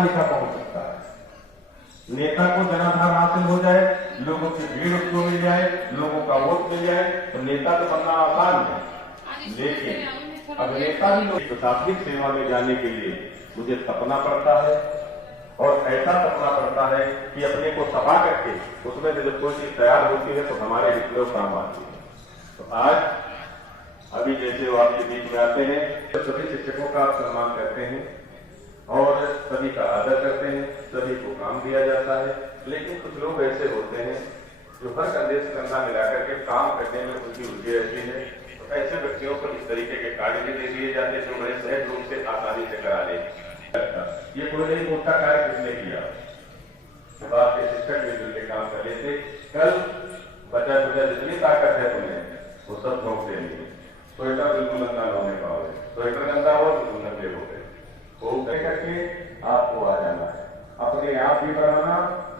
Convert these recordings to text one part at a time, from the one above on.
लिखा पहुंच सकता है। नेता को जनाधार हासिल हो जाए, लोगों की भीड़ उसको मिल जाए, लोगों का वोट मिल जाए तो नेता तो बनना आसान है। लेकिन अब नेता भी लोग प्रशासनिक सेवा में जाने के लिए मुझे तपना पड़ता है और ऐसा तपना पड़ता है कि अपने को तपा करके उसमें से जब कोई चीज तैयार होती है तो हमारे हित काम आती है। तो आज अभी जैसे वो आपके बीच में आते हैं तो सभी शिक्षकों का आप सम्मान करते हैं और सभी का आदर करते हैं, सभी को काम दिया जाता है। लेकिन कुछ लोग ऐसे होते हैं जो हर कंधे से कंधा मिलाकर के काम करने में उनकी रुचि रहती है। तो ऐसे व्यक्तियों को इस तरीके के कार्य भी दे दिए जाते हैं जो बड़े सहज रूप से आसानी से करा ले। ये कोई नहीं मोटा कार्य किसने किया, बात के शिक्षक भी मिलकर काम कर लेते। कल बचा बुचा जितनी ताकत है तुम्हें वो सब झोंक देंगे। स्वेटर बिल्कुल गंदा ना होने पाओगे, स्वेटर गंदा हो बिल्कुल गंदे हो गए वो करके आपको आ जाना है। अपने आप भी बनाना,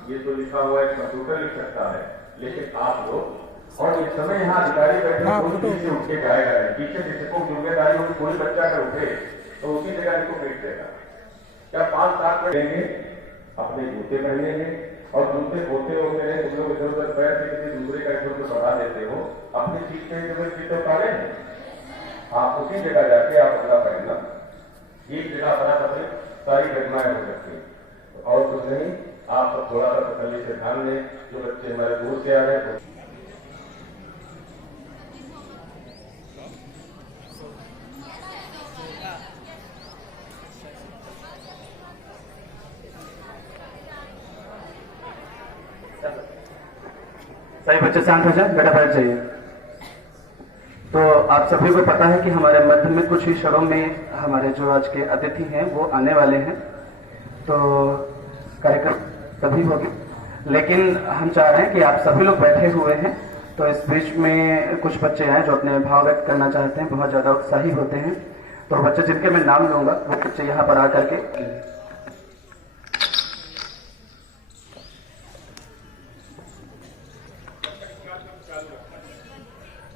ये तो लिखा हुआ है कंप्यूटर लिख सकता है, लेकिन आप लोग और इस समय यहाँ अधिकारी बैठे कोई पीछे उठ के गाएगा नहीं। पीछे शिक्षकों की जिम्मेदारी होगी, कोई बच्चा अगर उठे तो उसी जगह इनको पीट देगा। क्या 5-7 मिनट लेंगे, अपने जूते पहनेंगे और जूते होते होते रहे तुम लोग इधर उधर पैर से किसी दूसरे का इधर उधर बढ़ा देते हो, अपनी सीट पे जब सीटें उतारे आप उसी जगह जाके आप अपना पहनना। एक जगह बना सकते सारी घटनाएं हो सकती और कुछ नहीं। आप सब थोड़ा सा तसल्ली से ध्यान दें, जो बच्चे हमारे दूर से आ रहे हैं। सभी बच्चे शांत हो जाए, बेटा बैठ जाइए। तो आप सभी को पता है कि हमारे मध्य में कुछ ही क्षणों में हमारे जो आज के अतिथि हैं वो आने वाले हैं। तो कार्यक्रम तभी होगी, लेकिन हम चाह रहे हैं कि आप सभी लोग बैठे हुए हैं तो इस बीच में कुछ बच्चे हैं जो अपने भाव व्यक्त करना चाहते हैं, बहुत ज्यादा उत्साही होते हैं। तो बच्चे जिनके मैं नाम लूंगा वो बच्चे यहाँ पर आकर के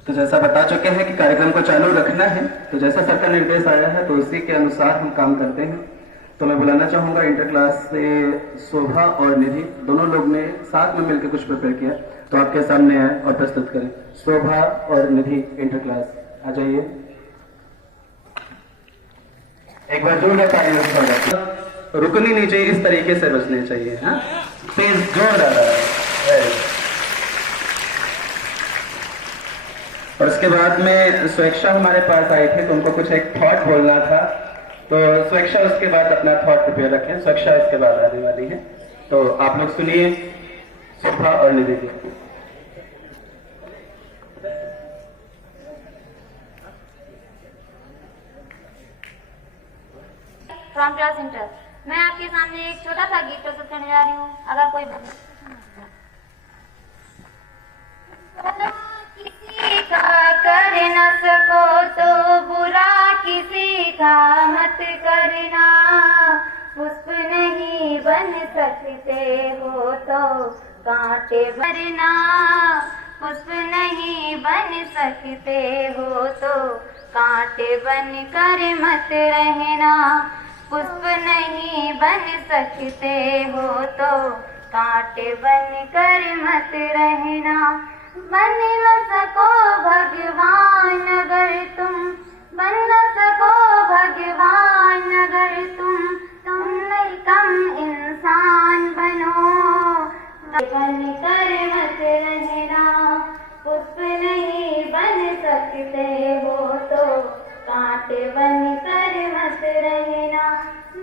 तो जैसा बता चुके हैं कि कार्यक्रम को चालू रखना है, तो जैसा सर का निर्देश आया है तो उसी के अनुसार हम काम करते हैं। तो मैं बुलाना चाहूंगा इंटर क्लास से शोभा और निधि, दोनों लोग ने साथ में मिलकर कुछ प्रिपेयर किया, तो आपके सामने आए और प्रस्तुत करें। शोभा और निधि इंटर क्लास आ जाइए। एक बार जोरदार तालियां। रुकनी नहीं चाहिए, इस तरीके से बजने चाहिए। तेज जोरदार। और उसके बाद में स्वेच्छा हमारे पास आई थी तो उनको कुछ एक थॉट बोलना था, तो स्वेच्छा उसके बाद अपना थॉट प्रिपेयर रखें। स्वेच्छा इसके बाद आने वाली है, तो आप लोग सुनिए शोभा और Nidhi ji. From class inter मैं आपके सामने एक छोटा सा गीत प्रस्तुत करने जा रही हूँ। अगर कोई किसी का कर न सको तो बुरा किसी का मत करना, पुष्प नहीं बन सकते हो तो कांटे भरना, पुष्प नहीं बन सकते हो तो कांटे बन कर मत रहना, पुष्प नहीं बन सकते हो तो कांटे बन कर मत रहना। बन न सको भगवान अगर तुम, बन न सको भगवान अगर तुम नहीं कम इंसान बनो, बन कर मत रहना, पुष्प नहीं बन सकते हो तो कांटे बन कर मत रहना।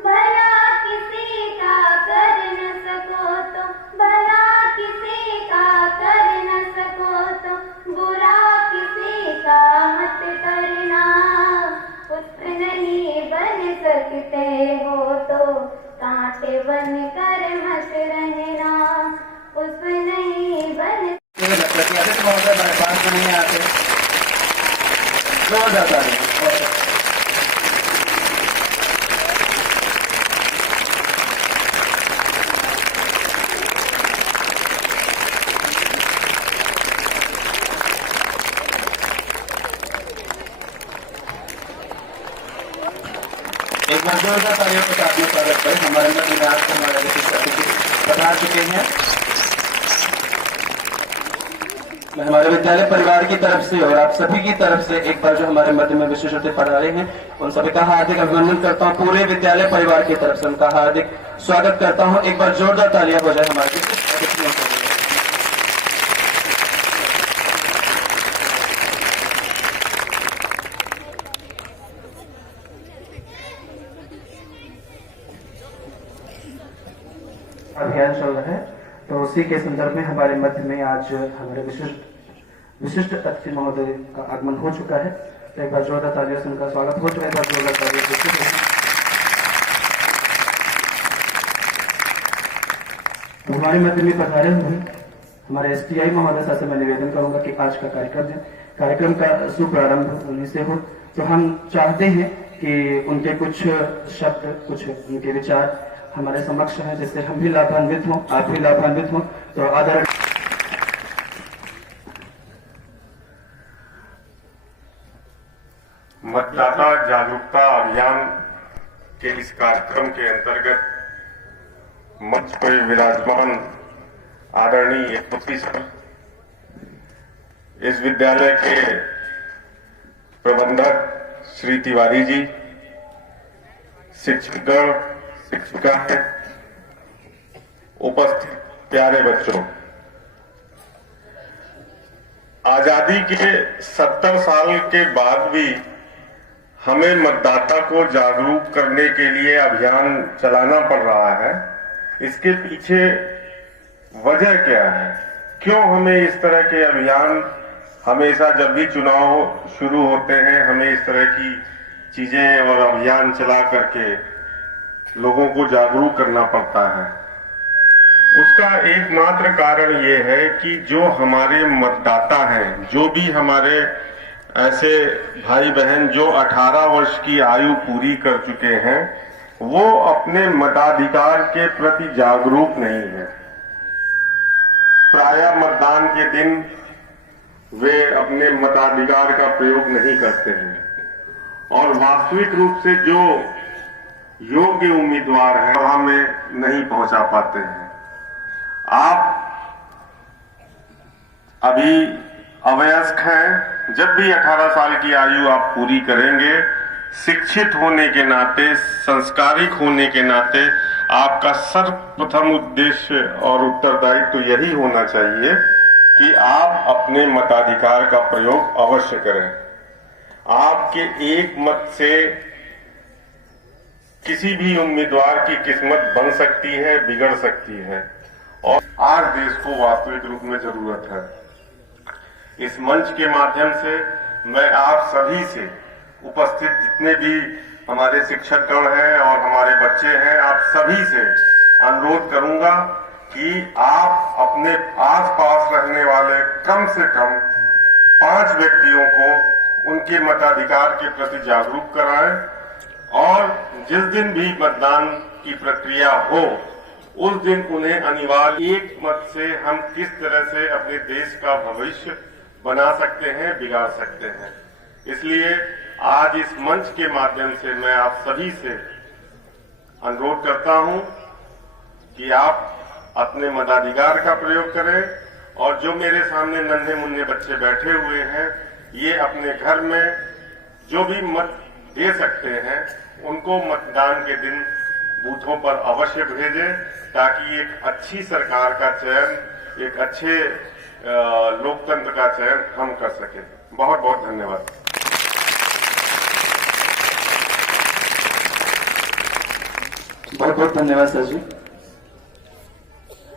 भला किसी का कर न सको तो, भला किसी का कर न सको तो बुरा किसी का मत करना, पुष्प नहीं बन सकते हो तो कांटे बन कर मत रहना, पुष्प नहीं बन। हमारे पास नहीं आते, जाता है। एक बार जोरदार तालियों के साथ में स्वागत पर हमारे मध्य में आज हमारे विशिष्ट अतिथि पधार चुके हैं। मैं हमारे विद्यालय परिवार की तरफ से और आप सभी की तरफ से एक बार जो हमारे मध्य में विशिष्ट अतिथि पधारे हैं उन सभी का हार्दिक अभिनंदन करता हूं। पूरे विद्यालय परिवार की तरफ से उनका हार्दिक स्वागत करता हूं। एक बार जोरदार तालियां हो जाए हमारे विशिष्ट अतिथियों के लिए। अभियान चल रहा है तो उसी के संदर्भ में हमारे मध्य में आज हमारे विशिष्ट अतिथि महोदय का आगमन हो चुका है। तो एक बार जोरदार तालियों से उनका स्वागत हो चुका है। एक बार जोरदार तालियों से हमारे मध्य में पधारे हुए हमारे एसटीआई महोदय से मैं निवेदन करूंगा कि आज का कार्यक्रम का शुभारंभ उन्हीं से हो। तो हम चाहते हैं कि उनके कुछ शब्द कुछ उनके विचार हमारे समक्ष हैं जिससे हम भी लाभान्वित हों, आप भी लाभान्वित हों। तो आदर मतदाता जागरूकता अभियान के इस कार्यक्रम के अंतर्गत मंच पर विराजमान आदरणीय प्रोफेसर, इस विद्यालय के प्रबंधक श्री तिवारी जी, शिक्षकगण, शिक्षिका है, उपस्थित प्यारे बच्चों, आजादी के 70 साल के बाद भी हमें मतदाता को जागरूक करने के लिए अभियान चलाना पड़ रहा है। इसके पीछे वजह क्या है? क्यों हमें इस तरह के अभियान हमेशा जब भी चुनाव शुरू होते हैं हमें इस तरह की चीजें और अभियान चला करके लोगों को जागरूक करना पड़ता है? उसका एकमात्र कारण ये है कि जो हमारे मतदाता हैं, जो भी हमारे ऐसे भाई बहन जो 18 वर्ष की आयु पूरी कर चुके हैं, वो अपने मताधिकार के प्रति जागरूक नहीं है। प्रायः मतदान के दिन वे अपने मताधिकार का प्रयोग नहीं करते हैं और वास्तविक रूप से जो योग्य उम्मीदवार हैं वहां में नहीं पहुंचा पाते हैं। आप अभी अवयस्क हैं, जब भी 18 साल की आयु आप पूरी करेंगे, शिक्षित होने के नाते, संस्कारिक होने के नाते आपका सर्वप्रथम उद्देश्य और उत्तरदायित्व तो यही होना चाहिए कि आप अपने मताधिकार का प्रयोग अवश्य करें। आपके एक मत से किसी भी उम्मीदवार की किस्मत बन सकती है, बिगड़ सकती है और आज देश को वास्तविक रूप में जरूरत है। इस मंच के माध्यम से मैं आप सभी से, उपस्थित जितने भी हमारे शिक्षकगण हैं और हमारे बच्चे हैं, आप सभी से अनुरोध करूंगा कि आप अपने आसपास रहने वाले कम से कम 5 व्यक्तियों को उनके मताधिकार के प्रति जागरूक कराएं और जिस दिन भी मतदान की प्रक्रिया हो उस दिन उन्हें अनिवार्य एक मत से हम किस तरह से अपने देश का भविष्य बना सकते हैं, बिगाड़ सकते हैं। इसलिए आज इस मंच के माध्यम से मैं आप सभी से अनुरोध करता हूं कि आप अपने मताधिकार का प्रयोग करें और जो मेरे सामने नन्हे मुन्ने बच्चे बैठे हुए हैं, ये अपने घर में जो भी मत दे सकते हैं उनको मतदान के दिन बूथों पर अवश्य भेजें ताकि एक अच्छी सरकार का चयन, एक अच्छे लोकतंत्र का चयन हम कर सकें। बहुत बहुत धन्यवाद। बहुत बहुत धन्यवाद सर जी।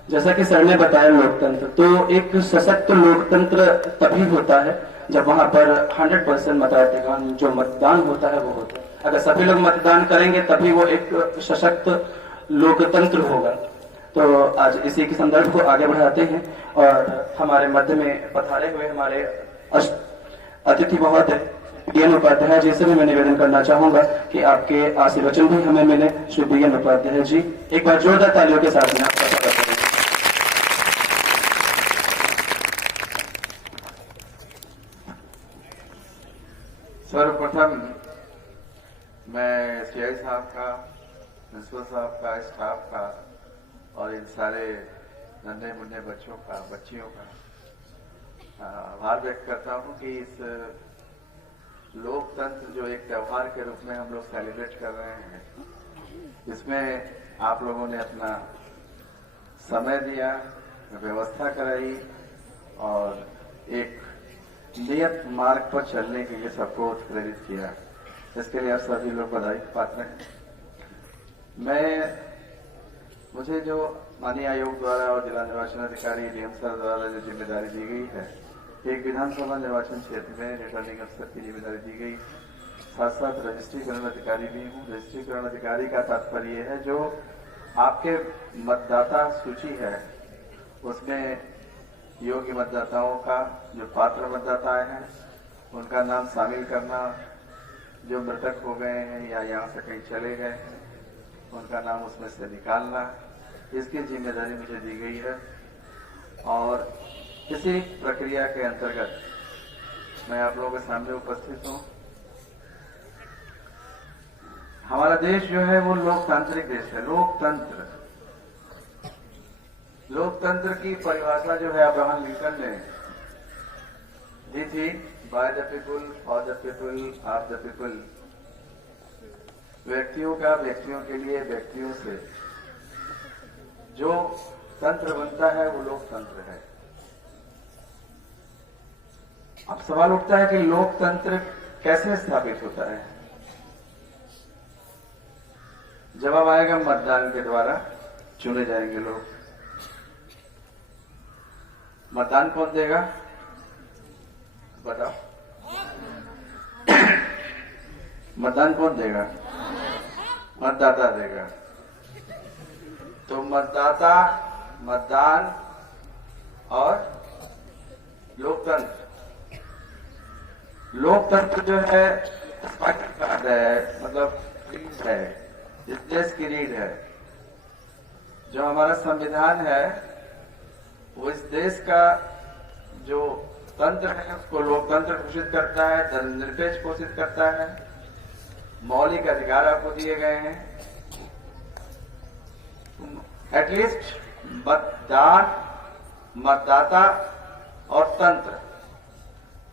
जैसा कि सर ने बताया, लोकतंत्र तो एक सशक्त लोकतंत्र तभी होता है जब वहां पर 100% मताधिकार जो मतदान होता है वो होता है। अगर सभी लोग मतदान करेंगे तभी वो एक सशक्त लोकतंत्र होगा। तो आज इसी के संदर्भ को आगे बढ़ाते हैं और हमारे मध्य में पधारे हुए हमारे अतिथि महोदय बीएन उपाध्याय जी से भी मैं निवेदन करना चाहूंगा कि आपके आशीर्वचन भी हमें मिले। श्री बीएन उपाध्याय जी, एक बार जोरदार तालियों के साथ में आपका स्वागत करें। सर्वप्रथम मैं एसटीआई साहब का प्रिंसिपल साहब का, स्टाफ का और इन सारे नन्हे मुन्ने बच्चों का, बच्चियों का आभार व्यक्त करता हूं कि इस लोकतंत्र जो एक त्योहार के रूप में हम लोग सेलिब्रेट कर रहे हैं, इसमें आप लोगों ने अपना समय दिया, व्यवस्था कराई और एक नियत मार्ग पर चलने के लिए सबको प्रेरित किया। इसके लिए आप सभी लोग बधाई पात्र हैं। मुझे जो माननीय आयोग द्वारा और जिला निर्वाचन अधिकारी डीएम सर द्वारा जो जिम्मेदारी दी गई है, एक विधानसभा निर्वाचन क्षेत्र में रिटर्निंग अफसर की जिम्मेदारी दी गई, साथ साथ रजिस्ट्रीकरण अधिकारी भी हूँ। रजिस्ट्रीकरण अधिकारी का तात्पर्य यह है जो आपके मतदाता सूची है उसमें योग्य मतदाताओं का, जो पात्र मतदाता हैं उनका नाम शामिल करना, जो मृतक हो गए हैं या यहाँ से कहीं चले गए हैं उनका नाम उसमें से निकालना, इसकी जिम्मेदारी मुझे दी गई है। और इसी प्रक्रिया के अंतर्गत मैं आप लोगों के सामने उपस्थित हूँ। हमारा देश जो है वो लोकतांत्रिक देश है। लोकतंत्र की परिभाषा जो है अब्राहम लिंकन ने दी थी, by the people, for the people, of the people. व्यक्तियों का व्यक्तियों के लिए, व्यक्तियों से जो तंत्र बनता है वो लोकतंत्र है। अब सवाल उठता है कि लोकतंत्र कैसे स्थापित होता है। जवाब आएगा मतदान के द्वारा चुने जाएंगे लोग। मतदान कौन देगा बताओ? मतदान कौन देगा? मतदाता देगा। तो मतदाता, मतदान और लोकतंत्र। लोकतंत्र जो है मतलब है, इस देश की रीढ़ है। जो हमारा संविधान है वो इस देश का जो तंत्र है उसको लोकतंत्र घोषित करता है, धर्मनिरपेक्ष घोषित करता है। मौलिक अधिकार आपको दिए गए हैं। एटलीस्ट मतदान, मतदाता और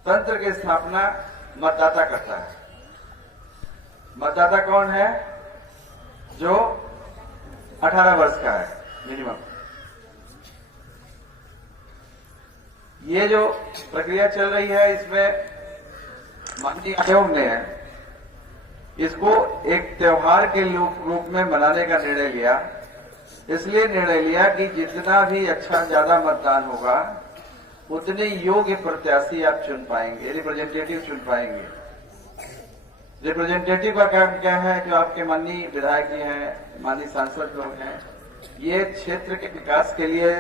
तंत्र की स्थापना मतदाता करता है। मतदाता कौन है? जो 18 वर्ष का है मिनिमम। ये जो प्रक्रिया चल रही है इसमें माननीय आयोग ने इसको एक त्योहार के रूप में मनाने का निर्णय लिया। इसलिए निर्णय लिया कि जितना भी अच्छा ज्यादा मतदान होगा उतने योग्य प्रत्याशी आप चुन पाएंगे, रिप्रेजेंटेटिव चुन पाएंगे। रिप्रेजेंटेटिव का काम क्या है? जो आपके माननीय विधायक जी हैं, माननीय सांसद लोग हैं, ये क्षेत्र के विकास के लिए,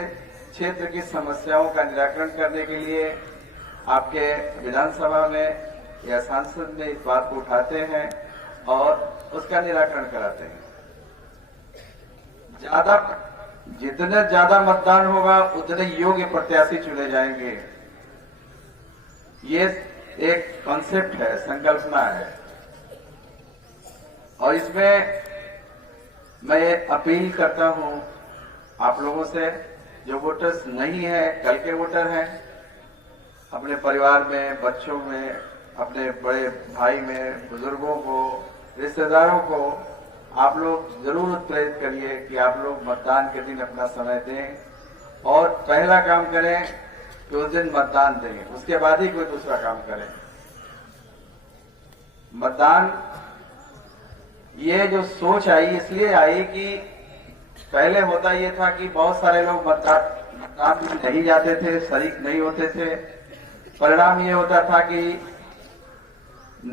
क्षेत्र की समस्याओं का निराकरण करने के लिए आपके विधानसभा में या सांसद में इस बात को उठाते हैं और उसका निराकरण कराते हैं। जितने ज्यादा मतदान होगा उतने योग्य प्रत्याशी चुने जाएंगे। ये एक कॉन्सेप्ट है, संकल्पना है। और इसमें मैं ये अपील करता हूं आप लोगों से, जो वोटर्स नहीं है, कल के वोटर हैं, अपने परिवार में, बच्चों में, अपने बड़े भाई में, बुजुर्गों को, रिश्तेदारों को आप लोग जरूर उत्प्रेरित करिए कि आप लोग मतदान के दिन अपना समय दें और पहला काम करें कि उस दिन मतदान दें, उसके बाद ही कोई दूसरा काम करें। मतदान, ये जो सोच आई इसलिए आई कि पहले होता ये था कि बहुत सारे लोग मतदान में नहीं जाते थे, शरीक नहीं होते थे। परिणाम ये होता था कि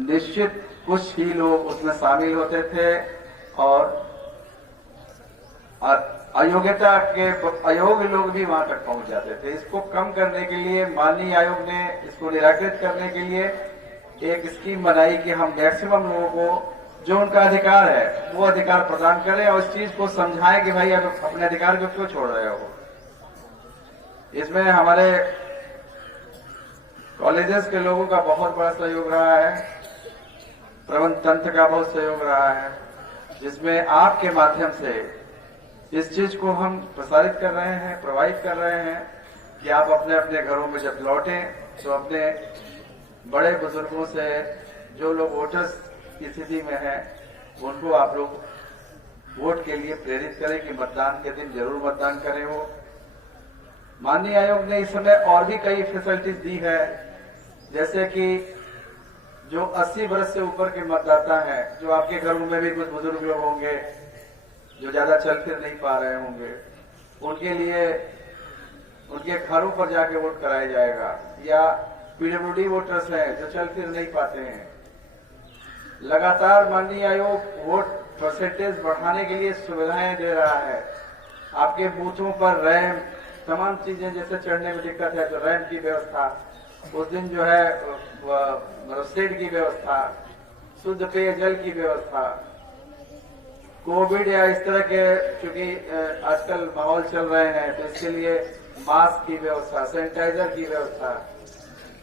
निश्चित कुछ ही लोग उसमें शामिल होते थे और अयोग्य लोग भी वहां तक पहुंच जाते थे। इसको कम करने के लिए माननीय आयोग ने इसको निराकृत करने के लिए एक स्कीम बनाई कि हम मैक्सिमम लोगों को जो उनका अधिकार है वो अधिकार प्रदान करें और इस चीज को समझाएं कि भाई अब अपने अधिकार को क्यों छोड़ रहे हो। इसमें हमारे कॉलेजेस के लोगों का बहुत बड़ा सहयोग रहा है, प्रबंध तंत्र का बहुत सहयोग रहा है, जिसमें आपके माध्यम से इस चीज को हम प्रसारित कर रहे हैं, प्रोवाइड कर रहे हैं कि आप अपने अपने घरों में जब लौटें तो अपने बड़े बुजुर्गों से, जो लोग वोटर्स की स्थिति में हैं, उनको आप लोग वोट के लिए प्रेरित करें कि मतदान के दिन जरूर मतदान करें। वो माननीय आयोग ने इस समय और भी कई फैसिलिटीज दी है, जैसे कि जो 80 वर्ष से ऊपर के मतदाता हैं, जो आपके घरों में भी कुछ बुजुर्ग लोग होंगे जो ज्यादा चल फिर नहीं पा रहे होंगे, उनके लिए उनके घरों पर जाके वोट कराया जाएगा। या पीडब्ल्यूडी वोटर्स हैं जो चल फिर नहीं पाते हैं, लगातार माननीय आयोग वोट परसेंटेज बढ़ाने के लिए सुविधाएं दे रहा है। आपके बूथों पर रैंप, तमाम चीजें, जैसे चढ़ने में दिक्कत है तो रैंप की व्यवस्था, उस दिन जो है शेड की व्यवस्था, शुद्ध पेयजल की व्यवस्था, कोविड या इस तरह के चूंकि आजकल माहौल चल रहे हैं तो इसके लिए मास्क की व्यवस्था, सैनिटाइजर की व्यवस्था,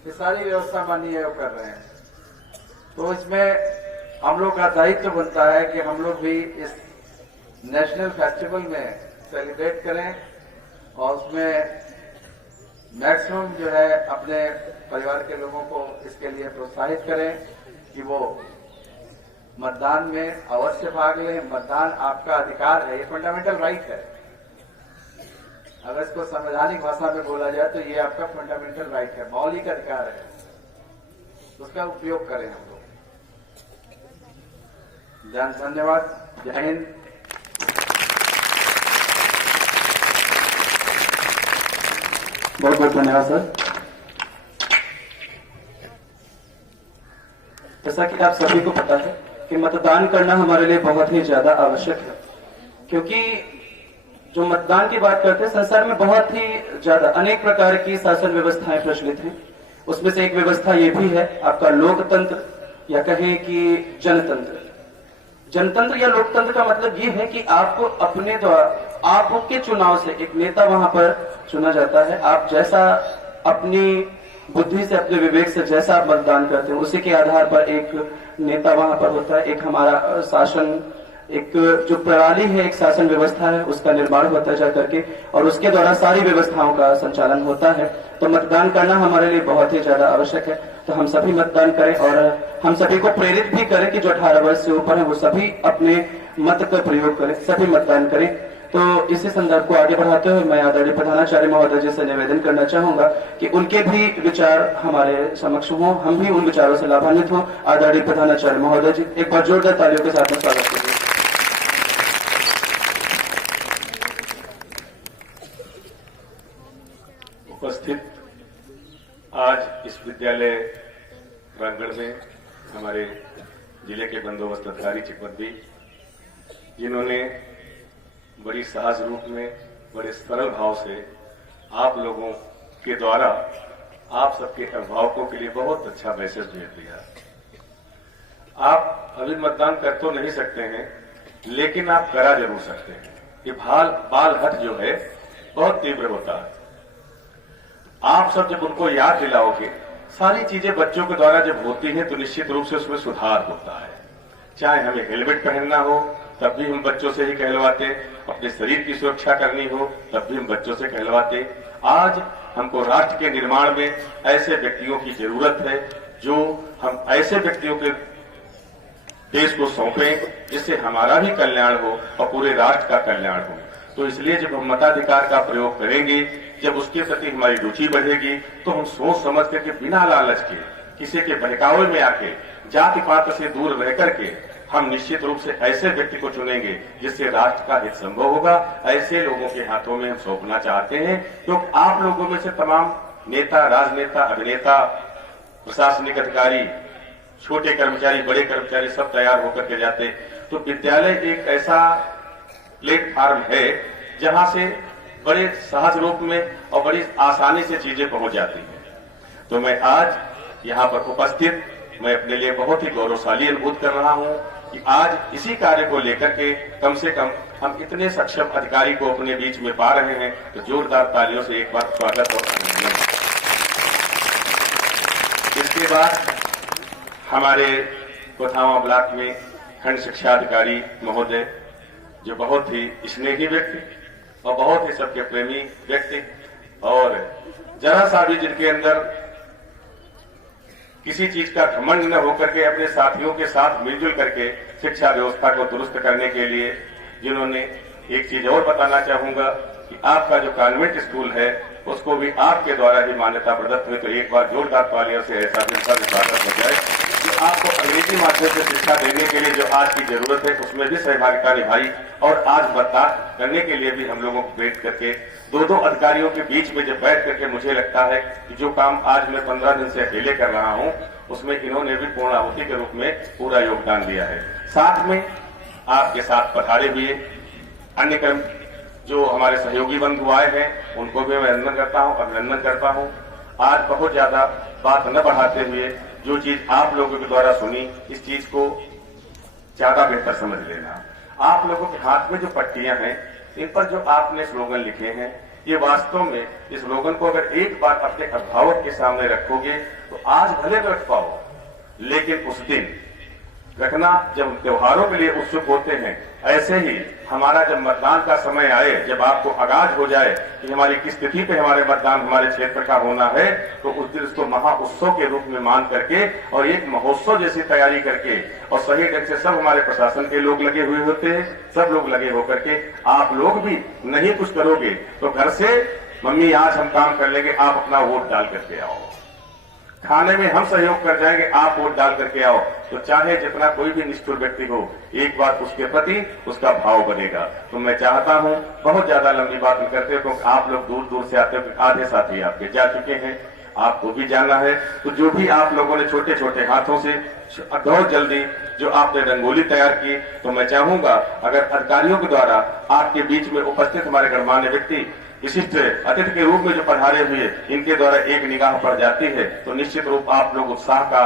ये सारी व्यवस्था माननीय आयोग कर रहे हैं। तो इसमें हम लोग का दायित्व बनता है कि हम लोग भी इस नेशनल फेस्टिवल में सेलिब्रेट करें और उसमें मैक्सिमम जो है अपने परिवार के लोगों को इसके लिए प्रोत्साहित करें कि वो मतदान में अवश्य भाग लें। मतदान आपका अधिकार है, ये फंडामेंटल राइट है। अगर इसको संवैधानिक भाषा में बोला जाए तो ये आपका फंडामेंटल राइट है, मौलिक अधिकार है, उसका उपयोग करें हम लोग। धन्यवाद। जय हिंद। बहुत बहुत धन्यवाद सर। जैसा कि आप सभी को पता है कि मतदान करना हमारे लिए बहुत ही ज्यादा आवश्यक है, क्योंकि जो मतदान की बात करते हैं, संसार में बहुत ही ज्यादा अनेक प्रकार की शासन व्यवस्थाएं प्रचलित हैं। उसमें से एक व्यवस्था ये भी है आपका लोकतंत्र, या कहें कि जनतंत्र। जनतंत्र या लोकतंत्र का मतलब ये है कि आपको अपने द्वारा, आपके चुनाव से एक नेता वहां पर चुना जाता है। आप जैसा अपनी बुद्धि से, अपने विवेक से जैसा आप मतदान करते हैं, उसी के आधार पर एक नेता वहां पर होता है। एक हमारा शासन, एक जो प्रणाली है, एक शासन व्यवस्था है, उसका निर्माण होता है जाकर के, और उसके द्वारा सारी व्यवस्थाओं का संचालन होता है। तो मतदान करना हमारे लिए बहुत ही ज्यादा आवश्यक है। तो हम सभी मतदान करें और हम सभी को प्रेरित भी करें कि जो 18 वर्ष से ऊपर है वो सभी अपने मत का प्रयोग करें, सभी मतदान करें। तो इसी संदर्भ को आगे बढ़ाते हुए मैं आदरणीय प्रधानाचार्य महोदय जी से निवेदन करना चाहूंगा कि उनके भी विचार हमारे समक्ष हों, हम भी उन विचारों से लाभान्वित हों। आदरणीय प्रधानाचार्य महोदय जी, एक बार जोरदार तालियों के साथ में स्वागत कीजिए। उपस्थित आज इस विद्यालय प्रांगण में हमारे जिले के बंदोबस्त अधिकारी चिकमत, जिन्होंने बड़ी सहज रूप में, बड़े सरल भाव से आप लोगों के द्वारा आप सबके अभिभावकों के लिए बहुत अच्छा मैसेज भेज दिया। आप अभी मतदान कर तो नहीं सकते हैं, लेकिन आप करा जरूर सकते हैं। ये बाल हट जो है बहुत तीव्र होता है। आप सब जब उनको याद दिलाओगे, सारी चीजें बच्चों के द्वारा जब होती हैं तो निश्चित रूप से उसमें सुधार होता है। चाहे हमें हेलमेट पहनना हो तब भी हम बच्चों से ही कहलवाते, अपने शरीर की सुरक्षा करनी हो तब भी हम बच्चों से कहलवाते। आज हमको राष्ट्र के निर्माण में ऐसे व्यक्तियों की जरूरत है जो हम ऐसे व्यक्तियों के देश को सौंपें जिससे हमारा भी कल्याण हो और पूरे राष्ट्र का कल्याण हो। तो इसलिए जब हम मताधिकार का प्रयोग करेंगे, जब उसके प्रति हमारी रुचि बढ़ेगी, तो हम सोच समझ करके बिना लालच के, किसी के बहकावे में आके, जाति पात से दूर रह करके हम निश्चित रूप से ऐसे व्यक्ति को चुनेंगे जिससे राष्ट्र का हित संभव होगा। ऐसे लोगों के हाथों में हम सौंपना चाहते हैं। तो आप लोगों में से तमाम नेता, राजनेता, अभिनेता, प्रशासनिक अधिकारी, छोटे कर्मचारी, बड़े कर्मचारी सब तैयार होकर के जाते। तो विद्यालय एक ऐसा प्लेटफॉर्म है जहां से बड़े सहज रूप में और बड़ी आसानी से चीजें पहुंच जाती हैं। तो मैं आज यहाँ पर उपस्थित, मैं अपने लिए बहुत ही गौरवशाली अनुभूत कर रहा हूँ कि आज इसी कार्य को लेकर के कम से कम हम इतने सक्षम अधिकारी को अपने बीच में पा रहे हैं। तो जोरदार तालियों से एक बार स्वागत और अभिनंदन। इसके बाद हमारे कोठावा ब्लॉक में खंड शिक्षा अधिकारी महोदय, जो बहुत ही स्नेही व्यक्ति और बहुत ही सबके प्रेमी व्यक्ति, और जरा सा भी जिनके अंदर किसी चीज का घमंड न होकर के अपने साथियों के साथ मिलजुल करके शिक्षा व्यवस्था को दुरुस्त करने के लिए, जिन्होंने एक चीज और बताना चाहूंगा कि आपका जो कॉन्वेंट स्कूल है उसको भी आपके द्वारा ही मान्यता प्रदत्त हुई, तो एक बार जोरदार तालियों से ऐसा स्वागत हो जाए कि आपको अंग्रेजी माध्यम से शिक्षा देने के लिए जो आज की जरूरत है उसमें भी सहभागिता निभाई, और आज बर्दाश्त करने के लिए भी हम लोगों को बैठ करके दो अधिकारियों के बीच में जब बैठ करके मुझे लगता है कि जो काम आज मैं 15 दिन से अकेले कर रहा हूं उसमें इन्होंने भी पूर्णाहुति के रूप में पूरा योगदान दिया है। साथ में आपके साथ पधारे हुए अन्य कर्म जो हमारे सहयोगी बंधु आए हैं उनको भी मैं अभिनंदन करता हूं। आज बहुत ज्यादा बात न बढ़ाते हुए जो चीज आप लोगों के द्वारा सुनी इस चीज को ज्यादा बेहतर समझ लेना। आप लोगों के हाथ में जो पट्टियां हैं इन पर जो आपने स्लोगन लिखे हैं, ये वास्तव में इस स्लोगन को अगर एक बार अपने अभिभावक के सामने रखोगे तो आज भले न रख पाओ, लेकिन उस दिन रखना जब त्योहारों के लिए उत्सुक होते हैं। ऐसे ही हमारा जब मतदान का समय आए, जब आपको आगाज हो जाए कि हमारी किस तिथि पे हमारे मतदान हमारे क्षेत्र का होना है, तो उस दिन उसको महा उत्सव के रूप में मान करके और एक महोत्सव जैसी तैयारी करके और सही ढंग से सब हमारे प्रशासन के लोग लगे हुए होते हैं, सब लोग लगे होकर के आप लोग भी नहीं कुछ करोगे तो घर से मम्मी आज हम काम कर लेंगे, आप अपना वोट डाल करके आओ, खाने में हम सहयोग कर जाएंगे, आप वोट डाल करके आओ, तो चाहे जितना कोई भी निष्ठुर व्यक्ति हो एक बात उसके प्रति उसका भाव बनेगा। तो मैं चाहता हूं बहुत ज्यादा लंबी बात नहीं करते क्योंकि आप लोग दूर दूर से आते हो, आधे साथी आपके जा चुके हैं, आपको भी जाना है। तो जो भी आप लोगों ने छोटे छोटे हाथों से बहुत जल्दी जो आपने रंगोली तैयार की, तो मैं चाहूंगा अगर अधिकारियों के द्वारा आपके बीच में उपस्थित हमारे गणमान्य व्यक्ति विशिष्ट अतिथि के रूप में जो पधारे हुए इनके द्वारा एक निगाह पड़ जाती है तो निश्चित रूप आप लोग उत्साह का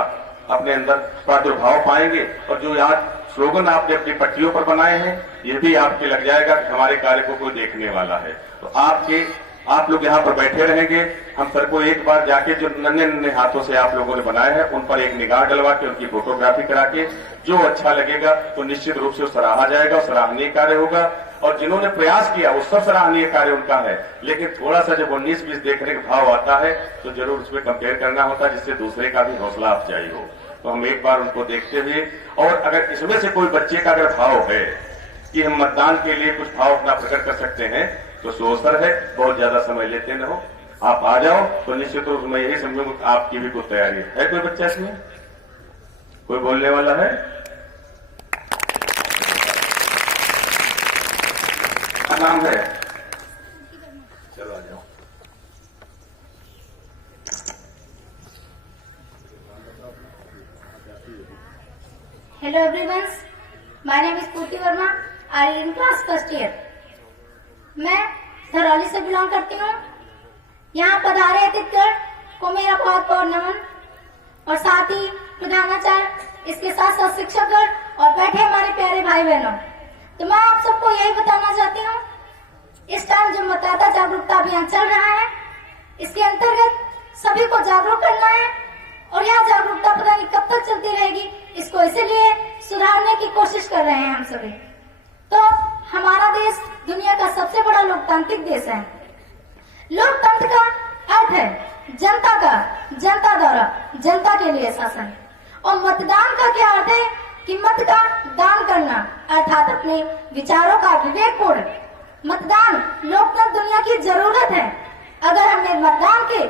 अपने अंदर प्रादुर्भाव पाएंगे, और जो आज स्लोगन आपने अपनी पट्टियों पर बनाए हैं ये भी आपके लग जाएगा कि हमारे कार्य को कोई देखने वाला है। तो आप लोग यहाँ पर बैठे रहेंगे, हम सर को एक बार जाके जो नन्हे नन्हे हाथों से आप लोगों ने बनाए हैं उन पर एक निगाह डलवा के उनकी फोटोग्राफी करा के जो अच्छा लगेगा तो निश्चित रूप से सराहा जाएगा, सराहनीय कार्य होगा। और जिन्होंने प्रयास किया वो सब सराहनीय कार्य उनका है, लेकिन थोड़ा सा जब 19-20 देखने का भाव आता है तो जरूर उसमें कंपेयर करना होता है जिससे दूसरे का भी हौसला अफजाई हो। तो हम एक बार उनको देखते हुए, और अगर इसमें से कोई बच्चे का अगर भाव है कि हम मतदान के लिए कुछ भाव अपना प्रकट कर सकते हैं तो सोचर है, बहुत ज्यादा समय लेते न हो, आप आ जाओ तो निश्चित रूप मैं यही समझूंगा आपकी भी कुछ तैयारी है। कोई बच्चा इसमें कोई बोलने वाला है? नाम है, चलो आ जाओ। Hello everyone, my name is Purti Verma. I am in class first year. मैं थरौली से बिलोंग करती हूँ। यहाँ पधारे अतिथिगण को मेरा बहुत बहुत नमन, और साथ ही प्रधानाचार्य, इसके साथ साथ शिक्षकगण और बैठे हमारे प्यारे भाई बहनों। तो मैं आप सबको यही बताना चाहती हूँ, इस टाइम जो मतदाता जागरूकता अभियान चल रहा है इसके अंतर्गत सभी को जागरूक करना है, और यह जागरूकता पता नहीं कब तक चलती रहेगी, इसको इसीलिए सुधारने की कोशिश कर रहे हैं हम सभी। तो हमारा देश दुनिया का सबसे बड़ा लोकतांत्रिक देश है। लोकतंत्र का अर्थ है जनता का, जनता द्वारा जनता के लिए शासन, और मतदान का क्या अर्थ है कि मत का दान करना, अर्थात अपने विचारों का विवेकपूर्ण मतदान लोकतंत्र दुनिया की जरूरत है। अगर हमें मतदान के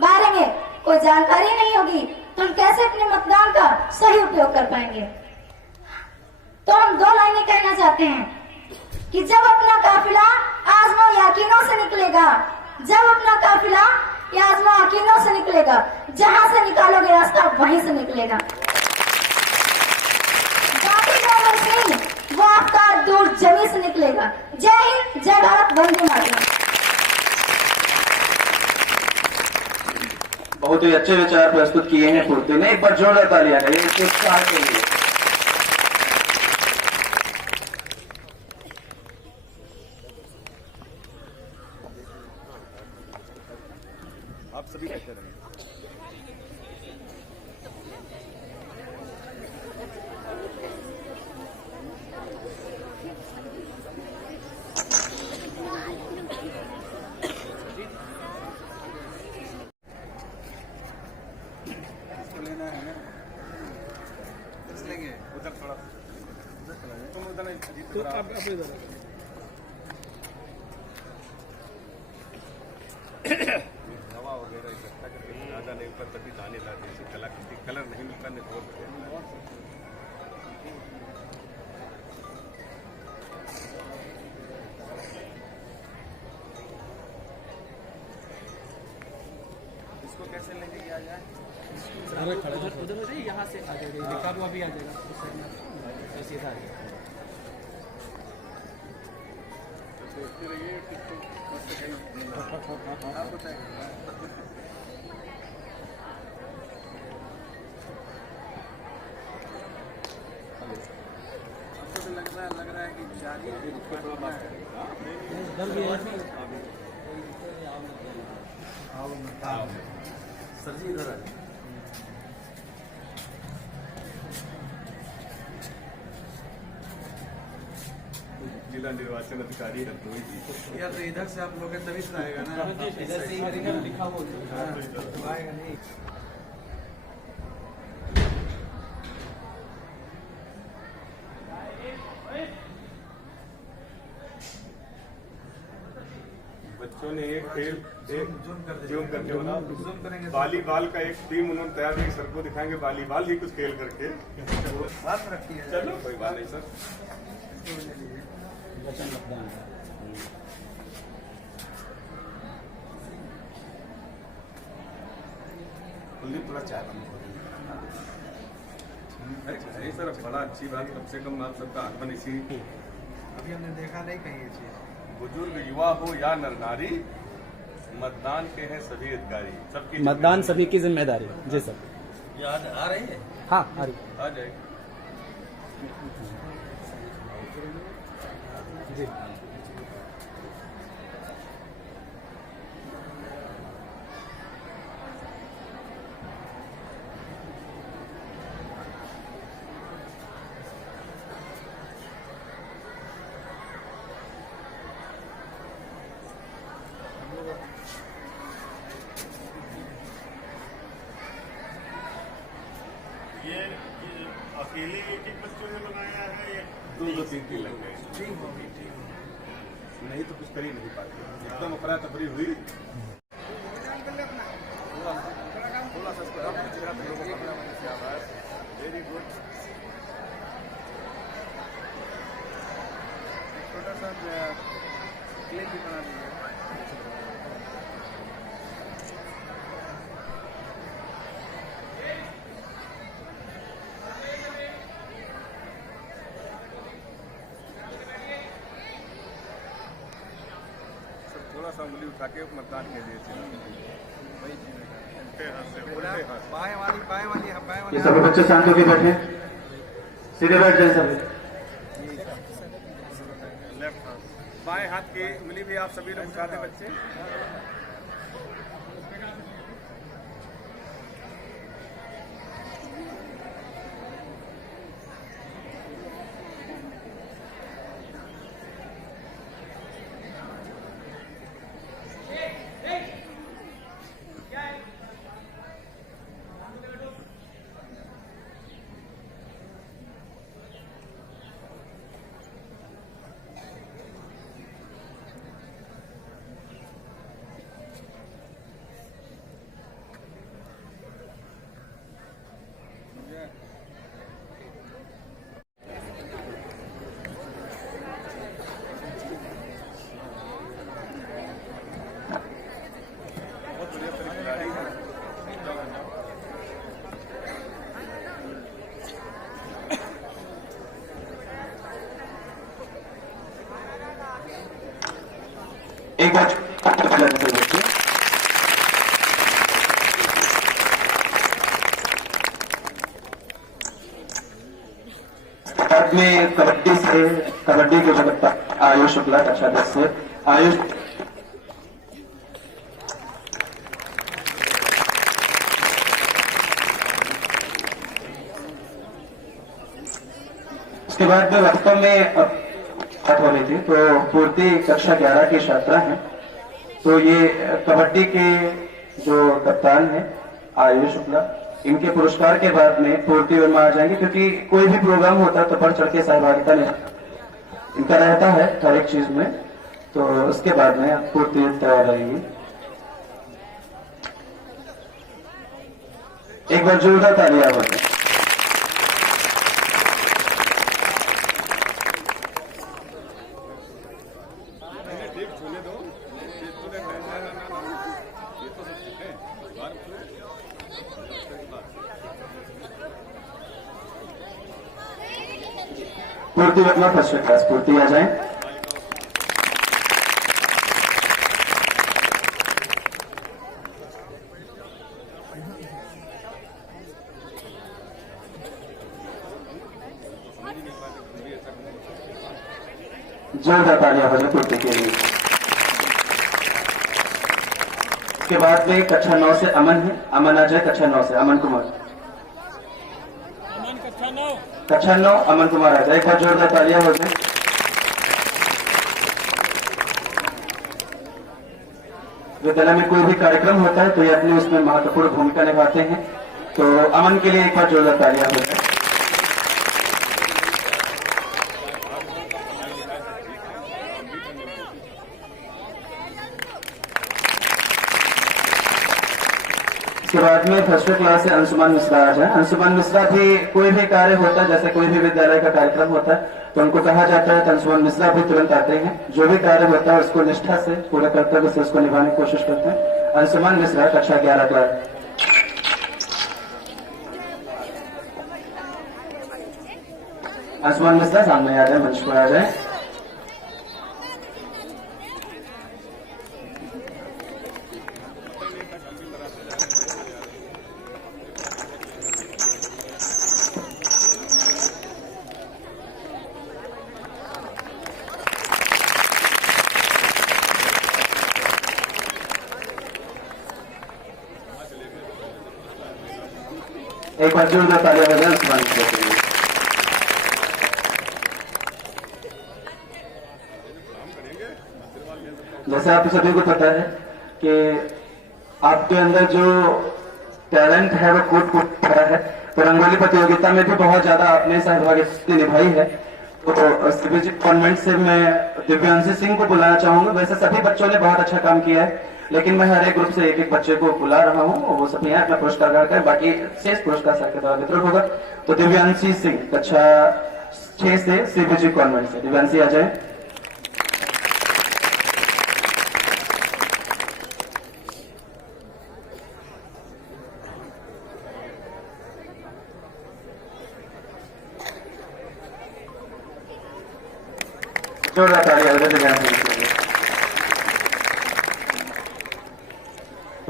बारे में कोई जानकारी नहीं होगी तो हम कैसे अपने मतदान का सही उपयोग कर पाएंगे। तो हम दो लाइनें कहना चाहते हैं कि जब अपना काफिला आज़मो यकीनों से निकलेगा, जब अपना काफिला आज़मो यकीनों से निकलेगा, जहां से निकालोगे रास्ता वहीं से निकलेगा। वो आफ्तार दूर जमी से निकलेगा। जय हिंद, जय भारत, वंदे मातरम। बहुत ही अच्छे विचार प्रस्तुत किए हैं पूर्ति ने, एक बार जोरदार तालियां हैं इसके उत्साह के लिए। आप सभी कहते रहे। हवा वगैरह इकट्ठा करके ज़्यादा नहीं ऊपर तभी दाने लाते जैसे कलाकृति कलर नहीं मिलता नहीं बहुत इसको कैसे लेके किया जाए? उधर हो जाइए, यहाँ से आ जाएगा, लिखा हुआ भी आ जाएगा उस साइड में, सीधा आ जाएगा। देखते रहिए किसको आप बताएंगे। आपको तो लग रहा है कि जाली सर जी इधर आइए। जिला निर्वाचन अधिकारी है तो यार तो इधर से आप लोग तभी से आएगा ना, इधर से ही लिखा हुआ आएगा नहीं। बच्चों ने एक खेल जूम करके बना जूम करेंगे। वॉलीबॉल का एक टीम उन्होंने तैयार की, सर को दिखाएंगे वॉलीबॉल ही कुछ खेल करके। बात रखी है। चलो कोई बात नहीं सर। कुलदीप थोड़ा चाय बंद अरे सर बड़ा अच्छी बात, कम से कम आप सबका आगमन इसी अभी हमने देखा नहीं कहीं ये चीज। बुजुर्ग युवा हो या नर नारी, मतदान के हैं सभी अधिकारी, सबकी मतदान सभी की जिम्मेदारी है। जी सर। याद आ रही है? हाँ आ रही आ जाएगी। जी। ये अकेले एक एक बच्चों ने बनाया है या दो तीन लग गए? नहीं तो कुछ कर ही नहीं पाते, एकदम अफरा तफरी हुई। Very good. छोटा सा क्लिप भी बना दीजिए। थोड़ा सा उंगली उठा के मतदान के लिए बाएं वाली ये सभी बच्चे शांत होकर बैठे, सीधे बैठ जाए सभी। लेफ्ट हाथ, बाएं हाथ की उंगली भी आप सभी लोग उठा दें बच्चे। एक बार बाद में कबड्डी के जगत आयुष शुक्ला कक्षा 10 से आयुष उसके बाद में वास्तव में बात हो रही थी, तो पूर्ति कक्षा 11 की छात्रा है, तो ये कबड्डी के जो कप्तान है आयुष शुक्ला, इनके पुरस्कार के बाद में पूर्ति वर्मा आ जाएंगे, क्योंकि कोई भी प्रोग्राम होता है तो बढ़ चढ़ के सहभागिता नहीं। इनका रहता है हर एक चीज में। तो उसके बाद में पूर्ति तैयार रहेगी। एक बार जोरदार तालियां हो जाए। ठीक छूने दो, ये तो देख रहे हैं, ना, ये तो सब ठीक है, बाहर पूर्ति वर्मा फर्स्ट क्लास, पूर्ति आ जाए। जोरदार तालियां हो जाए पूर्ति के लिए। उसके बाद में कक्षा 9 से अमन है, अमन आ जाए कक्षा 9 से, अमन कुमार। कक्षा 9 अमन कुमार आ जाए, एक बार जोरदार तालियां हो जाए। विद्यालय में कोई भी कार्यक्रम होता है तो ये अपनी उसमें महत्वपूर्ण भूमिका निभाते हैं। तो अमन के लिए एक बार जोरदार तालियां हो जाए। इसके बाद में फर्स्ट क्लास से अंशुमान मिश्रा आ जाए। अंशुमान मिश्रा भी कोई भी कार्य होता है, जैसे कोई भी विद्यालय का कार्यक्रम होता है तो उनको कहा जाता है तो अंशुमान मिश्रा भी तुरंत आते हैं। जो भी कार्य होता है उसको निष्ठा से, पूरे कर्तव्य से उसको निभाने की कोशिश करते हैं। अंशुमान मिश्रा कक्षा 11 क्लास। अंशुमान मिश्रा सामने आ जाए, मंच पर आ जाए। एक बार जोरदार तालियां बजाएं अंशुमान मिश्रा के लिए। जैसे आप सभी को पता है कि आपके अंदर जो टैलेंट है वो कूट कूट रहा है। तो रंगोली प्रतियोगिता में भी बहुत ज्यादा आपने सहभागिता निभाई है। तो सीबीएसई कॉन्वेंट से मैं दिव्यांशी सिंह को बुलाना चाहूंगा। वैसे सभी बच्चों ने बहुत अच्छा काम किया है, लेकिन मैं हर एक ग्रुप से एक एक बच्चे को बुला रहा हूं और वो सब यहाँ अपना पुरस्कार ग्रहण करें। बाकी शेष पुरस्कार सर के द्वारा वितरण होगा। तो दिव्यांशी सिंह कक्षा 6 से सीबीएसई कॉन्वेंट से, दिव्यांशी आ जाए। जोरदार तालियां हो जाए।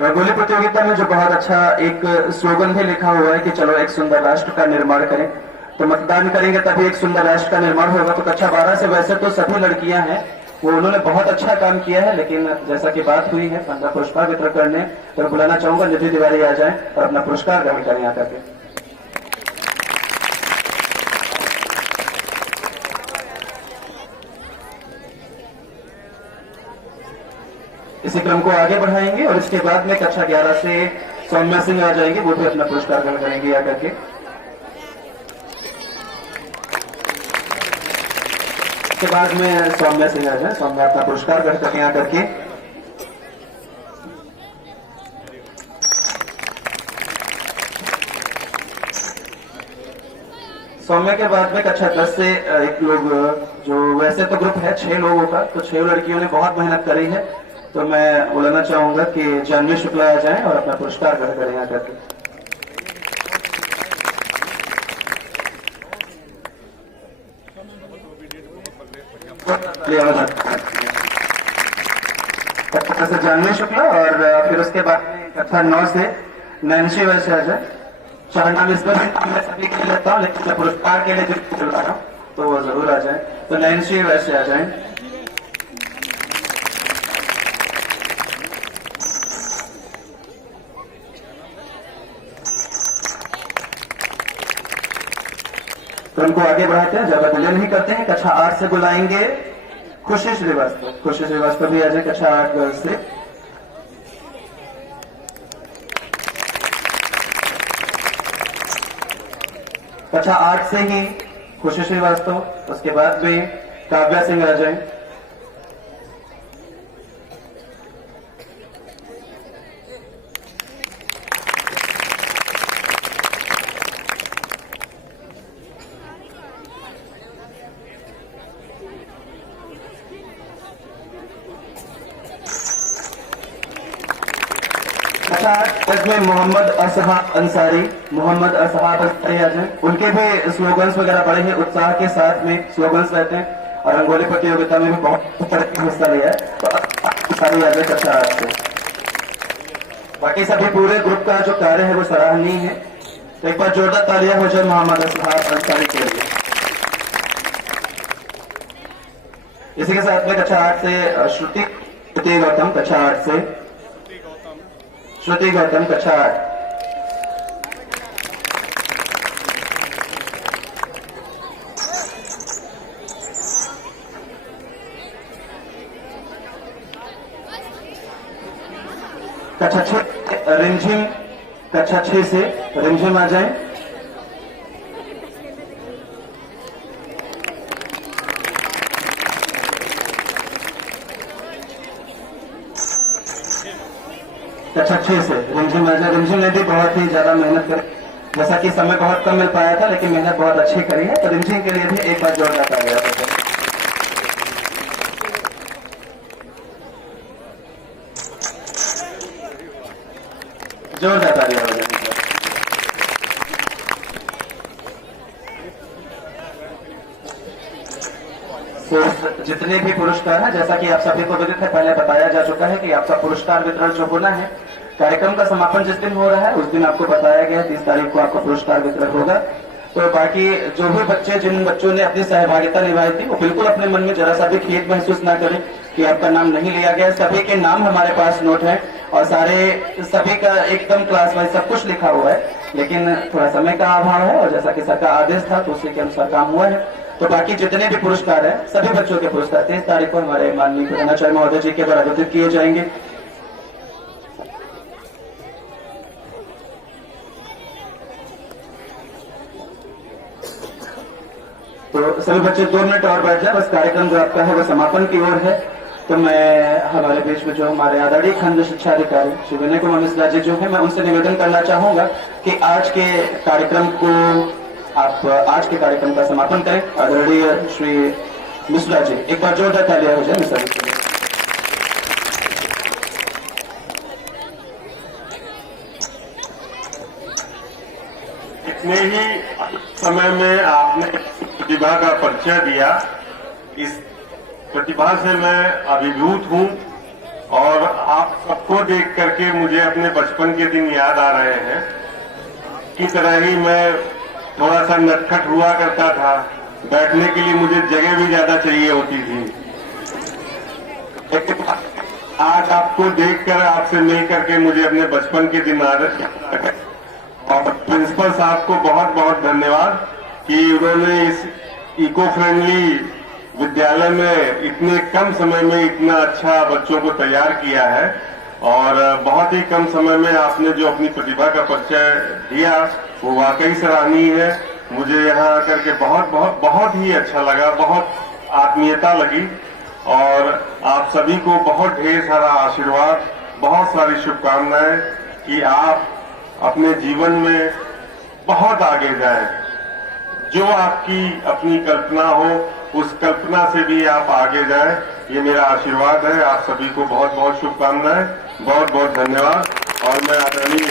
रंगोली प्रतियोगिता में जो बहुत अच्छा एक स्लोगन भी लिखा हुआ है कि चलो एक सुंदर राष्ट्र का निर्माण करें। तो मतदान करेंगे तभी एक सुंदर राष्ट्र का निर्माण होगा। तो कक्षा 12 से वैसे तो सभी लड़कियां हैं, वो उन्होंने बहुत अच्छा काम किया है, लेकिन जैसा कि बात हुई है 15 पुरस्कार वितरण करने, तो बुलाना चाहूंगा निधि तिवारी आ जाए और अपना पुरस्कार ग्रहण करें यहाँ करके। इसी क्रम को आगे बढ़ाएंगे और इसके बाद में कक्षा 11 से सौम्या सिंह आ जाएंगे, वो भी अपना पुरस्कार ग्रहण करेंगे आकर के। इसके बाद में सौम्या सिंह आ जाए, सौम्या अपना पुरस्कार ग्रहण करके आकर के। सौम्या के बाद में कक्षा 10 से एक लोग, जो वैसे तो ग्रुप है 6 लोगों का, तो 6 लड़कियों ने बहुत मेहनत करी है। तो मैं बुलाना चाहूंगा कि जानवी शुक्ला आ जाए और अपना पुरस्कार ग्रहण करें यहाँ करके। कक्षा से जानवी शुक्ला और फिर उसके बाद में कक्षा 9 से नैन्सी वैसे आ जाए। चार नाम इस पर मैं सभी के लिए लेता हूँ, लेकिन मैं पुरस्कार के लिए जो चल रहा हूँ तो वो जरूर आ जाए। तो नैन्सी वैसे आ जाए। तो उनको आगे बढ़ाते हैं, ज्यादा डिले नहीं करते हैं। कक्षा 8 से बुलाएंगे खुशी श्रीवास्तव। खुशी श्रीवास्तव भी आ जाए कक्षा 8 गर्ल्स से। कक्षा 8 से ही खुशी श्रीवास्तव, उसके बाद में काव्या सिंह आ जाए। इसमें मोहम्मद असहाब अंसारी आ जाए। उनके भी स्लोगन्स वगैरह बड़े ही उत्साह के साथ में स्लोगन्स रहते हैं और रंगोली प्रतियोगिता में भी बहुत तरह हिस्सा लिया है। तो अंसारी आ जाए कक्षा 8 से। बाकी सभी पूरे ग्रुप का जो कार्य है वो सराहनीय है। तो एक बार जोरदार तालियां हो जाए मोहम्मद असहाब अंसारी के लिए। इसी के साथ में कक्षा 8 से श्रुति गौतम कक्षा 8 से। श्रुति गौतम कक्षा 8। कक्षा 6 रिमझिम कक्षा 6 से रिमझिम आ जाए। कक्षा 6 से रिमझिम आ जाए। रिमझिम ने भी बहुत ही ज्यादा मेहनत करी, जैसा कि समय बहुत कम मिल पाया था लेकिन मेहनत बहुत अच्छी करी है। तो रिमझिम के लिए भी एक बार जोरदार तालियां हो जाए। जोरदार तालियां हो जाए। तो जितने भी पुरस्कार हैं, जैसा कि आप सभी को विदित है, पहले बताया जा चुका है कि आपका पुरस्कार वितरण जो होना है, कार्यक्रम का समापन जिस दिन हो रहा है उस दिन आपको बताया गया 30 तारीख को आपका पुरस्कार वितरण होगा। तो बाकी जो भी बच्चे, जिन बच्चों ने अपनी सहभागिता निभाई थी, वो बिल्कुल अपने मन में जरा सा भी खेद महसूस ना करें कि आपका नाम नहीं लिया गया। सभी के नाम हमारे पास नोट है और सभी का एकदम क्लास वाइज सब कुछ लिखा हुआ है, लेकिन थोड़ा समय का अभाव है और जैसा कि सर का आदेश था तो उसी के अनुसार काम हुआ है। तो बाकी जितने भी पुरस्कार हैं, सभी बच्चों के पुरस्कार 30 तारीख को हमारे माननीय प्रधानाचार्य महोदय जी के द्वारा वितरित किए जाएंगे। तो सभी बच्चे 2 मिनट और बैठ जाए, बस कार्यक्रम जो आपका है वो समापन की ओर है। तो मैं हमारे बीच में जो हमारे आदरणीय खंड शिक्षा अधिकारी श्री विनय कुमार मिश्रा जी जो है, मैं उनसे निवेदन करना चाहूंगा कि आज के कार्यक्रम का समापन करें। आदरणीय श्री मिश्रा जी, एक बार जोरदार तालियां हो जाए मिश्रा जी के लिए। इतने ही समय में आपने प्रतिभा का परिचय दिया। इस प्रतिभा से मैं अभिभूत हूं और आप सबको देख करके मुझे अपने बचपन के दिन याद आ रहे हैं। की तरह ही मैं थोड़ा सा नटखट हुआ करता था, बैठने के लिए मुझे जगह भी ज्यादा चाहिए होती थी। आज आपको देखकर, आपसे मिल करके मुझे अपने बचपन के दिन याद आ। और प्रिंसिपल साहब को बहुत बहुत धन्यवाद कि उन्होंने इस इको फ्रेंडली विद्यालय में इतने कम समय में इतना अच्छा बच्चों को तैयार किया है। और बहुत ही कम समय में आपने जो अपनी प्रतिभा का परिचय दिया वो वाकई सराहनीय है। मुझे यहाँ आकर के बहुत ही अच्छा लगा, बहुत आत्मीयता लगी और आप सभी को बहुत ढेर सारा आशीर्वाद, बहुत सारी शुभकामनाएं कि आप अपने जीवन में बहुत आगे जाएं। जो आपकी अपनी कल्पना हो उस कल्पना से भी आप आगे जाएं, ये मेरा आशीर्वाद है। आप सभी को बहुत बहुत शुभकामनाएं, बहुत बहुत धन्यवाद। और मैं आदरणीय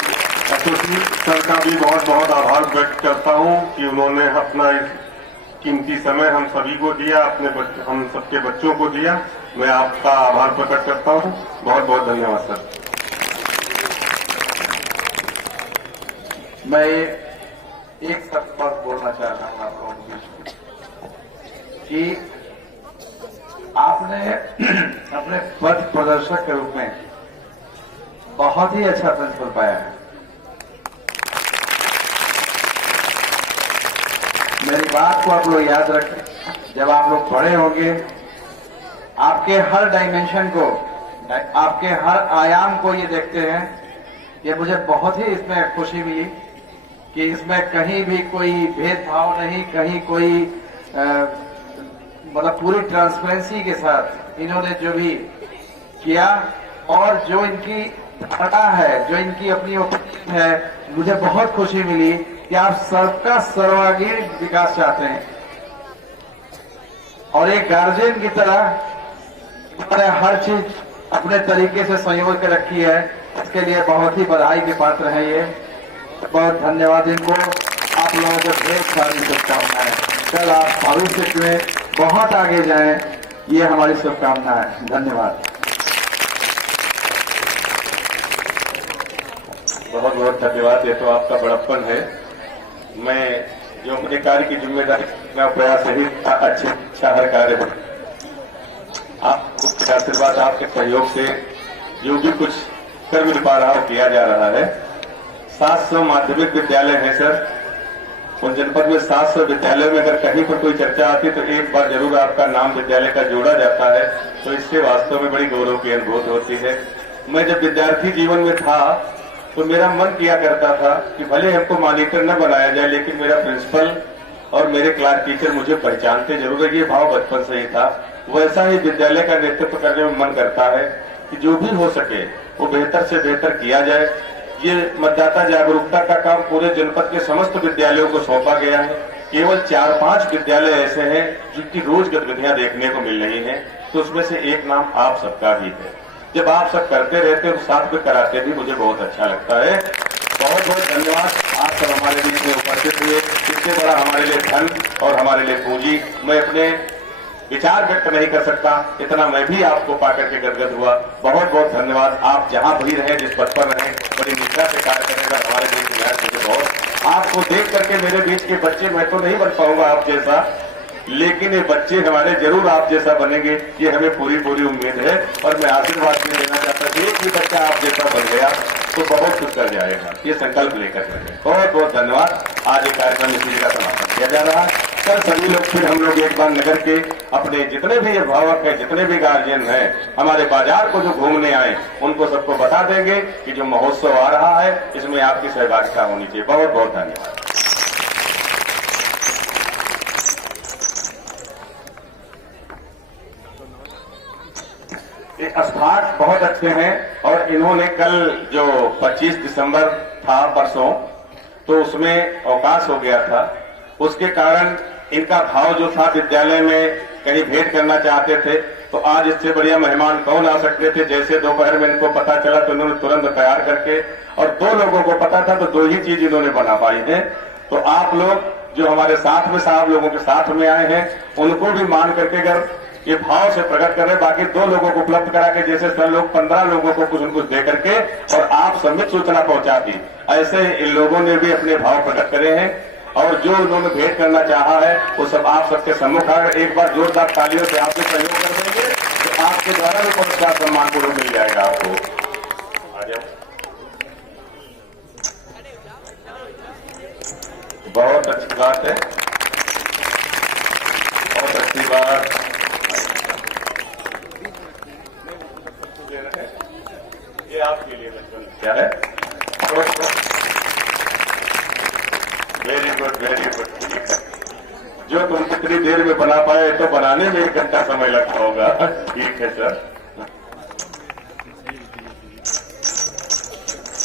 एसोसी सर का भी बहुत बहुत आभार व्यक्त करता हूं कि उन्होंने अपना इस कीमती समय हम सभी को दिया, हम सबके बच्चों को दिया। मैं आपका आभार प्रकट करता हूं। बहुत बहुत धन्यवाद सर। मैं एक शब्द बस बोलना चाह रहा हूं आप लोगों को कि आपने अपने पथ प्रदर्शक के रूप में बहुत ही अच्छा प्रिंसिपल पाया है। मेरी बात को आप लोग याद रखें। जब आप लोग बड़े होंगे, आपके हर डायमेंशन को, आपके हर आयाम को ये देखते हैं, ये मुझे बहुत ही इसमें खुशी मिली कि इसमें कहीं भी कोई भेदभाव नहीं, कहीं कोई मतलब पूरी ट्रांसपेरेंसी के साथ इन्होंने जो भी किया और जो इनकी धारणा है, जो इनकी अपनी ओपिनियन है, मुझे बहुत खुशी मिली कि आप सबका सर्वांगीण विकास चाहते हैं और एक गार्जियन की तरह इन्होंने हर चीज अपने तरीके से संयोग के रखी है। इसके लिए बहुत ही बधाई के पात्र हैं ये। बहुत धन्यवाद इनको। आप लोगों को ढेर सारी शुभकामनाएं। कल आप भविष्य में बहुत आगे जाएं, ये हमारी शुभकामनाएं। धन्यवाद। बहुत बहुत धन्यवाद। ये तो आपका बड़प्पन है। मैं जो अपने कार्य की जिम्मेदारी का प्रयास यही अच्छा हर कार्य है। आपके आशीर्वाद, आपके सहयोग से जो भी कुछ कर मिल पा रहा हो किया जा रहा है। 700 माध्यमिक विद्यालय हैं सर। उन जनपद में 700 विद्यालयों में अगर कहीं पर कोई चर्चा आती तो एक बार जरूर आपका नाम विद्यालय का जोड़ा जाता है, तो इससे वास्तव में बड़ी गौरव की अनुभूति होती है। मैं जब विद्यार्थी जीवन में था तो मेरा मन किया करता था कि भले हमको मॉनिटर न बनाया जाए, लेकिन मेरा प्रिंसिपल और मेरे क्लास टीचर मुझे पहचानते जरूर है। ये भाव बचपन से ही था। वैसा ही विद्यालय का नेतृत्व करने में मन करता है कि जो भी हो सके वो बेहतर से बेहतर किया जाए। ये मतदाता जागरूकता का काम पूरे जनपद के समस्त विद्यालयों को सौंपा गया है। केवल 4-5 विद्यालय ऐसे हैं जिनकी रोज गतिविधियां देखने को मिल रही हैं, तो उसमें से एक नाम आप सबका भी है। जब आप सब करते रहते हैं तो साथ में कराते भी मुझे बहुत अच्छा लगता है। बहुत बहुत धन्यवाद। आप सब हमारे बीच में उपस्थित हुए। इससे बड़ा हमारे लिए धन और हमारे लिए पूंजी मैं अपने विचार व्यक्त नहीं कर सकता। इतना मैं भी आपको पाकर के गदगद हुआ। बहुत बहुत धन्यवाद। आप जहां भी रहे, जिस पद पर रहे, बड़ी निष्ठा से कार्य करेगा हमारे बीच में। मुझे बहुत आपको देख करके मेरे बीच के बच्चे, मैं तो नहीं बन पाऊंगा आप जैसा, लेकिन ये बच्चे हमारे जरूर आप जैसा बनेंगे, ये हमें पूरी उम्मीद है। और मैं आशीर्वाद भी देना चाहता हूँ, एक भी बच्चा आप जैसा बन गया तो बहुत कुछ कर जाएगा। ये संकल्प लेकर चले। बहुत बहुत धन्यवाद। आज ये कार्यक्रम इसी का समापन किया जा रहा है। कल सभी लोग फिर हम लोग एक बार नगर के अपने जितने भी अभिभावक हैं, जितने भी गार्जियन हैं, हमारे बाजार को जो घूमने आए, उनको सबको बता देंगे कि जो महोत्सव आ रहा है इसमें आपकी सहभागिता होनी चाहिए। बहुत बहुत धन्यवाद। ये स्मार्ट बहुत अच्छे हैं और इन्होंने कल जो 25 दिसंबर था परसों, तो उसमें अवकाश हो गया था। उसके कारण इनका भाव जो था विद्यालय में कहीं भेंट करना चाहते थे, तो आज इससे बढ़िया मेहमान कौन आ सकते थे। जैसे दोपहर में इनको पता चला तो इन्होंने तुरंत तैयार करके, और 2 लोगों को पता था तो 2 ही चीज इन्होंने बना पाई है। तो आप लोग जो हमारे साथ में साहब लोगों के साथ में आए हैं, उनको भी मान करके अगर ये भाव से प्रकट कर रहे, बाकी 2 लोगों को उपलब्ध करा के, जैसे सर लोग 15 लोगों को कुछ न कुछ दे करके और आप समित सूचना पहुंचा दी, ऐसे इन लोगों ने भी अपने भाव प्रकट करे हैं। और जो उन्होंने भेंट करना चाहा है वो सब आप सबके सम्मुख आकर एक बार जोरदार तालियों से आपसे सहयोग कर देंगे, तो आपके द्वारा भी पुरस्कार सम्मान पूर्वक मिल जाएगा आपको। आ जाओ। बहुत अच्छी बात है, बहुत अच्छी बात। ये आपके लिए बचपन क्या है। Very good, very good. जो तुम कितनी देर में बना पाए, तो बनाने में 1 घंटा समय लगता होगा। ठीक है सर।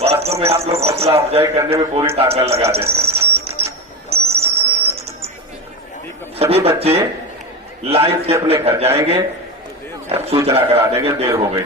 वास्तव में आप लोग हौसला अफजाई करने में पूरी ताकत लगा देते हैं। सभी बच्चे लाइन से अपने घर जाएंगे, सूचना करा देंगे, देर हो गई।